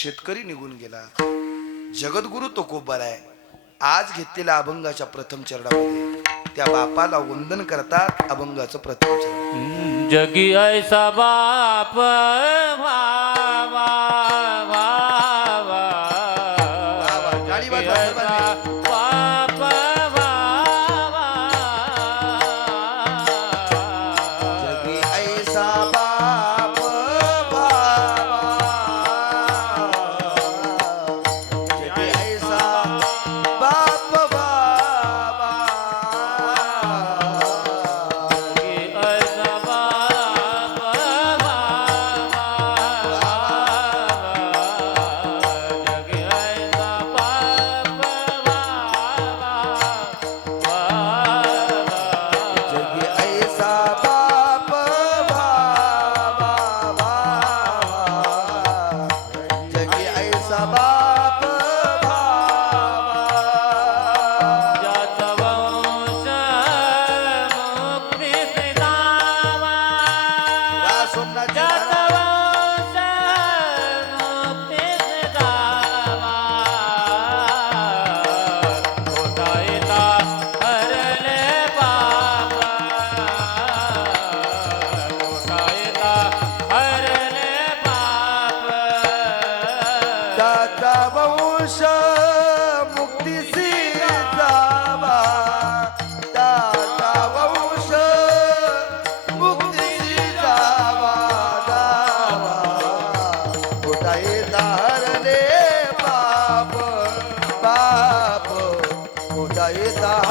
शेतकरी निघून गेला. जगद्गुरु तो तुकोबर आहे. आज घेतलेल्या अभंगाच्या प्रथम चरणामध्ये त्या बापाला वंदन करतात अभंगाचं प्रथम चरण. जगी ऐसा बाप बाबा 啊。